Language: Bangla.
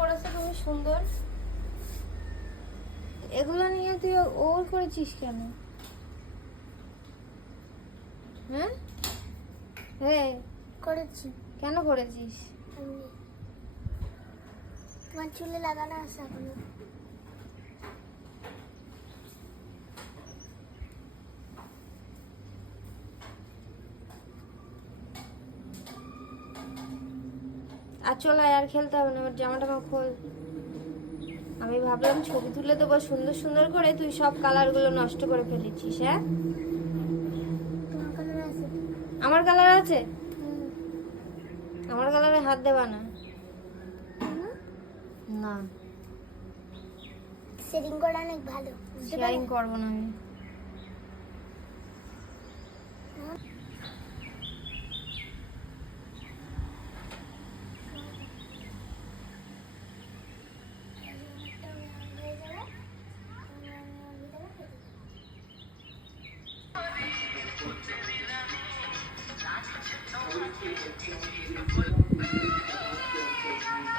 করেছে তুমি সুন্দর। এগুলো নিয়ে তুই ওর করেছিস কেন? হ্যাঁ হ্যাঁ করেছি। কেন করেছিস? এমনি। তোমার চুলে লাগানো আছে এখনো। আর চল আর খেলতে হবে না, এবার জামাটা খোল। আমি ভাবলাম ছবি তুলে দেবো সুন্দর সুন্দর করে, তুই সব কালারগুলো নষ্ট করে ফেলেছিস। হ্যাঁ তোমার কালার আছে? আমার কালার আছে? হুম। আমার কালারে হাত দেবা না। না শেডিং করা অনেক ভালো। শেয়ারিং করবো না আমি।